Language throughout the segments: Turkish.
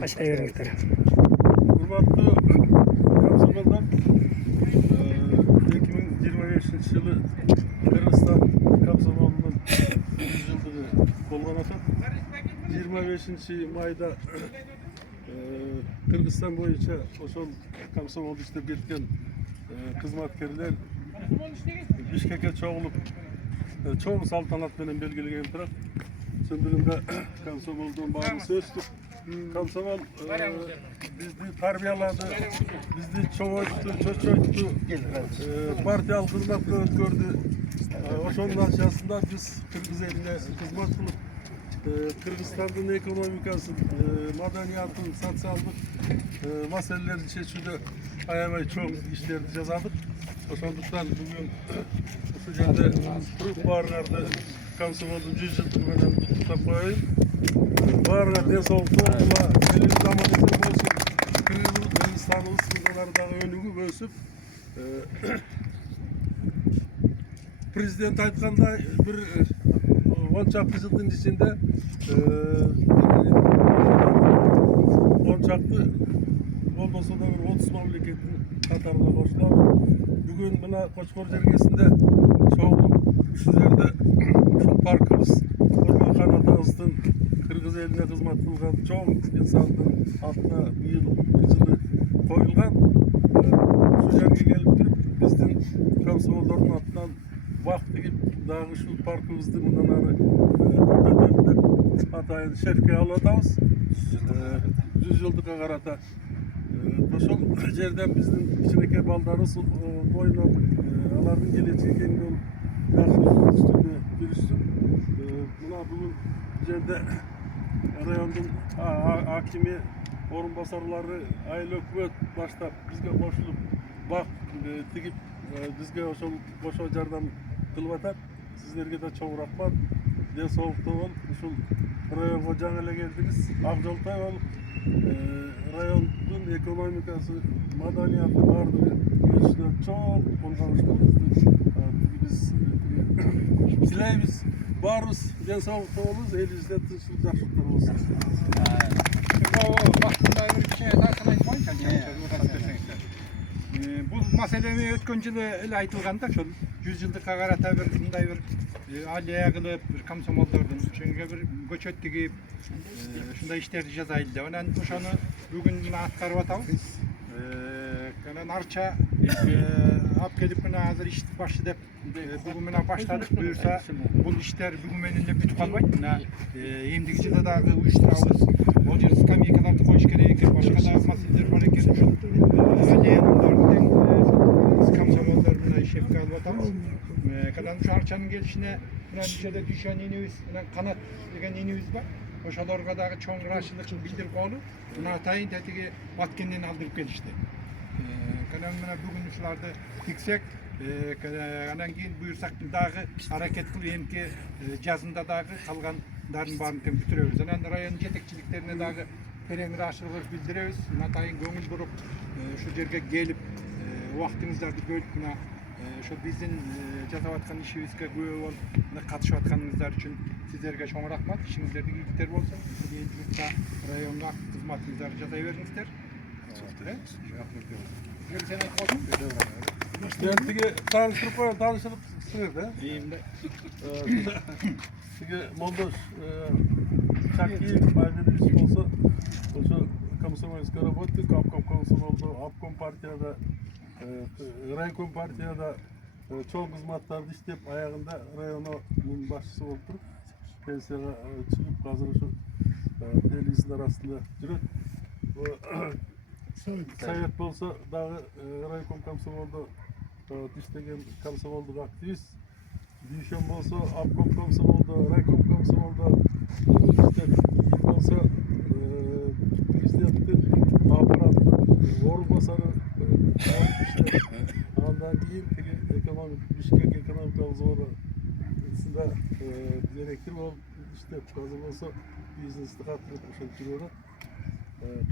Başlayıveringizler. Hurmatlı kapsamlar, 2025 yılı Kırgızistan kapsamının 100 yıllığı bolgan atan 25 mayda Kırgızistan boyunca oşol kapsamda işlep ketken kızmatkerler Bişkek'e çoğulup çoğu saltanat bilen belgilegen taraf. Şundugunda Komsomol'dan bağlı sözdük. Komsomol bizni tarbiyaladı, bizni çoğalttı, çoçoyttu, partiyalı hizmet gördü. Oşondan şahsında biz Kırgız eline hizmet kılıp Kırgızistan'ın ekonomikasın, madaniyatın, sosyallık meselelerini çeşitli ayamay çok işlerini jazadık. Oşonduktan bugün şu yerde Türk bağırlarda Komsomol'un 100 yılını tutup koyayım. Bağırga desoltu oğla, elin zamanızı olsun, Kırgızistan'ın sınırlarından önümü bölsüp Prezident aytkanda bir 10 çapkı yılın içinde 10 çapkı olmasa da bir 30 memleketin Katar'ına koşulan. Bugün buna Koçkor Cergesi'nde çoğulup sizlerde şu parkımız Orman Kanatağız'ın Kırgız eline hizmet kılgan çoğu insanların altına bir yıl kızılı koyulgan. Şu yerge gelip durup bizden Komsomol'ların altından vakti gibi dağı şu parkımızda bundan arı Hatay'ın şerkeye aladağız. 100 yıllık agarata Toşol yerden bizim içindeki baldarız boyundan aların geleceği kendi yol yaxşı üstünde görüştüm. Buna bugün yerde rayonun hakimi orunbasarları aile hükümet başta bizge koşulup bak tigip bizge oşol boşo jardan kılıp atar. Sizlerge de çoğu rahmat. De soğukta ol. Uşul rayonga жаңы ele geldiniz. Akjoltay ol. Rayonun ekonomikası, madaniyatı vardı. İşte çok konuşmuştuk. Biz dileyimiz varız. Den sağlıkta oluruz. Elinizde tınçlık yaxşılıklar olsun. Vaktinde bir şey daha aytmayın bu meselemi ötken yılı ele aytılganda şol 100 yıllık agarata bir mындай bir alия кылып bir komsomolдордун ошонго bir көчөт тигип ушундай иштерди жасайлы деп анан ошону бүгүн мына аткарып атабыз. Анан арча алып келип мына азыр иш башы деп бүгүн мына баштадык. Буюрса бул иштер бүгүн менен эле бүтүп калбайт. Мына эмдиги жылда дагы уюштурабыз. Бул жер скамейкаларды коюш керек экен, башка дагы маселелер бар экен. Ушул алиянын komsomolдор мына ишепке алып атабыз. Kadan şu arçanın gelişine içeride düşen inimiz, kanat деген inimiz var. Oşalarga dağı çoğun raşılık bildirip olup, buna tayin tetigi Batkenden aldırıp gelişti. Kadan bugün uşularda tiksek, kadan keyin buyursak dağı hareket kılıyım ki жазында dağı kalganların barını bütürüyoruz. Rayonun yetekçiliklerine dağı tereң raşılık bildiriyoruz. Tayin göngül burup şu yerge gelip vaktimizdарды bölüp şu bizim жасап аткан ишибизге күбө болуп катышып атканыңыздар үчүн сиздерге чоң рахмат. Ишиңиздерде ийгиликтер болсун. Элчиликте районго кызматыңыздарды жасай бериңиздер. Sen aytmadın mı? Tigi tanıştırıp koyun, tanıştırıp sınırdı. İyiyim de. Tigi Moldoş Çakki Aydın'ın olsa şu Komsomolskaya работает, Обком Комсомолда, Обком партияда, Raykom partiyada çoğu hizmetlerde işlep ayağında rayonun başçısı olup durup pensiyaga çıkıp hazır şu denizin arasında жүрөт. Sayet bolsa dağı Raykom Komsomolda işlegen komsomolduk aktivist. Düşen bolsa Obkom Komsomolda, Raykom Komsomolda işlep bolsa prezidenttin aparatı orunbasarı Ondan keyin ekonomik Bishkek ekonomik zo'rasida direktor bo'lib ishlab hozir bo'lsa biznesni qattiq o'sha turadi.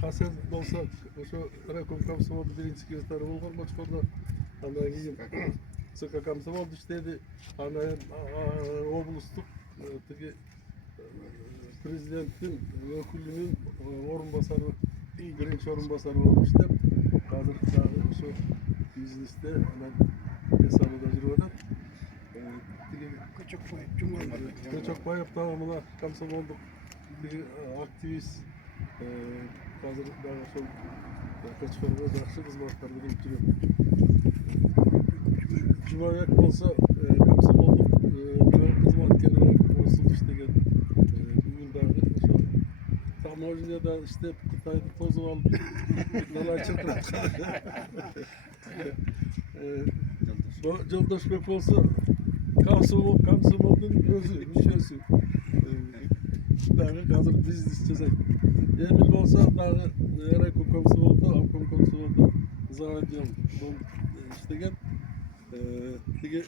Qasam bo'lsa o'sha Raykom Komsomolda birinchi sekretari bo'lgan Bochqorda. Ondan keyin CK Komsomolda ishlaydi. Ondan oblastlik Prezidentin vekilinin orunbasarı, birinci orunbasarı olmuştu. Hazır şu biznesde hemen hesabı da jirveden. Çok bayıp tamamına kamsam olduk. Aktivist, hazır daha şu kaçırma yaxşı hizmetlerden ötürü. Cumhuriyet olsa kamsam olduk. Hizmetkarlar olsun işte gel. Bugün daha şu Tamojnya'da işte Kıtay'da tozu alıp neler çıkıyor. Joldaş Bey olsa Kamsomold'un gözü, müşterisi. Daha hazır biznes çözek. Emil olsa daha Erayko Kamsomol'da, Avkom Kamsomol'da zaten işte gel. Dige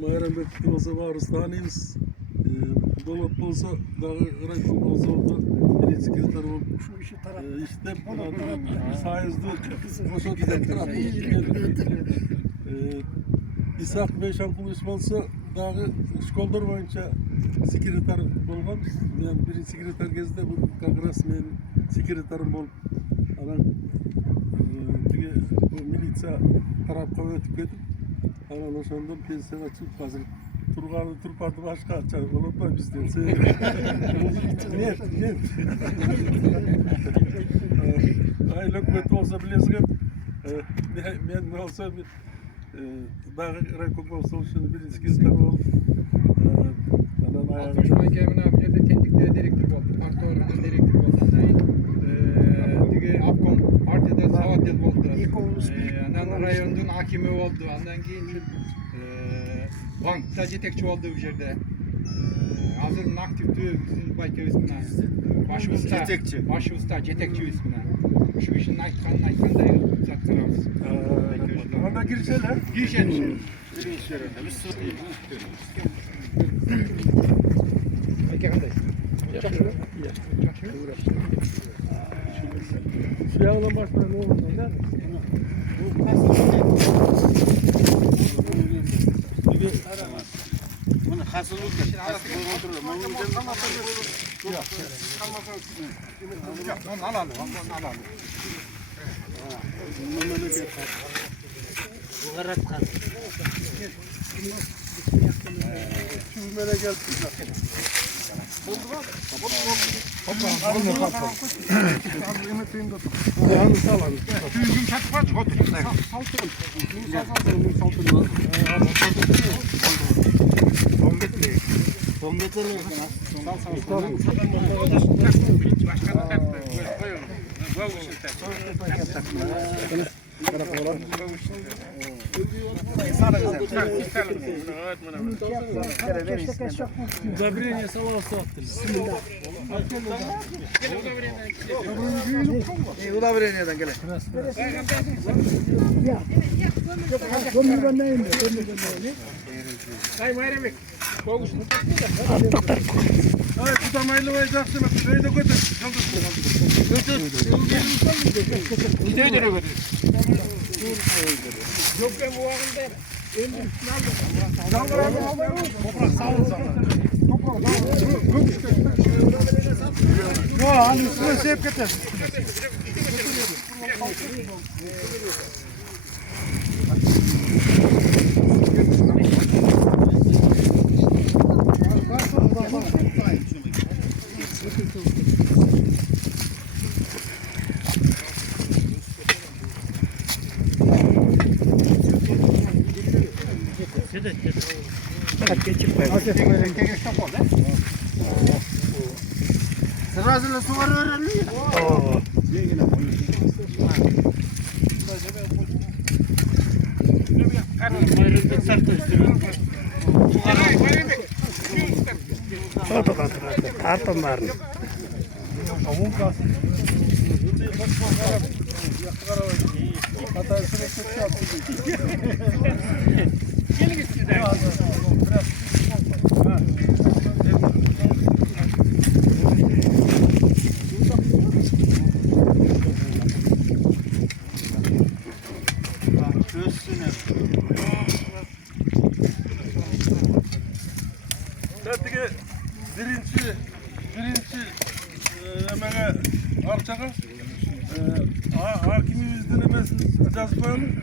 Muharrem Bey olsa varız tanıyız. Dolat olsa daha Erayko Kamsomol'da birinci sekreter olup işte sayesinde boşa gider. İshak Bey Şankuluş olsa daha şkollar boyunca sekreter bolgan. Yani birinci sekreter gezde bu kongres men sekreterim bol. Anan bu militsiya tarafqa ötüp ketip anan oşondan pensiyaga çıkıp hazır turpardı başka çay unutma bizden. Net. Ay lokmet olsa bilesiz. Men olsa daha rekonstruksiyonu birinci sekreter oldu. Altmışman Kemin abi de tendikte direktör oldu. Parti organı direktör oldu. Dige Afkom partide savadet oldu. Anan rayonun hakimi oldu. Ondan keyin bankta yetekçi oldu bu yerde. Hazır aktifti bizim Baykal ismine. Başı usta yetekçi ismine. Şu işin aytkanday zattırabız. Onda girişeler. Girişelim. Şu yağlan başına ne olur lan? Bunu hasılı Удобрение салата. Удобрениyadan gele. Ay tutamaylı olacaksın. Böyle de götür. Yok ben bu ağında Toprak sağ ol sana. Yo, hani üstüne sevk getir. Sırasıyla su var öğreniyor. Birinci Arçağa hakimimizden emesiz yazıp koyalım.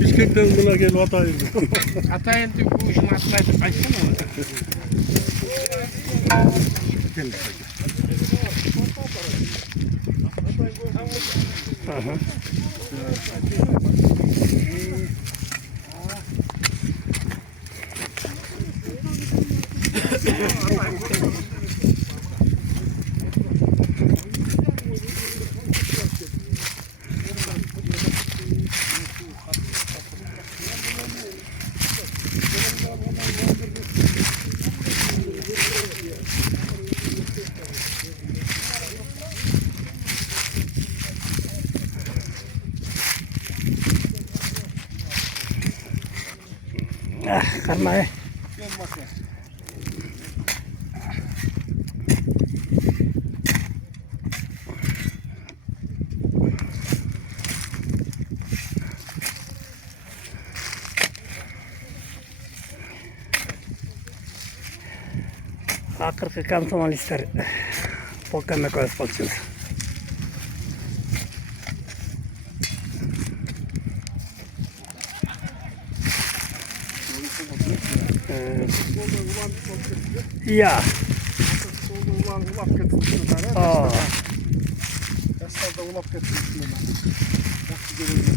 Bişkek'ten buna gel Hatay'ın. Hatay'ın bu işin atmaydı. Kaçsana mı? Karena Kırkı komsomolistler. Polkeme koyuyoruz. Ya. Ulan ulap getirmişler. Aa. Yaşlar da ulap getirmişler. Nasıl görünüyor?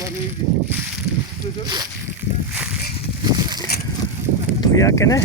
Ulan iyiydi. Güzel ya. Duyarken ne?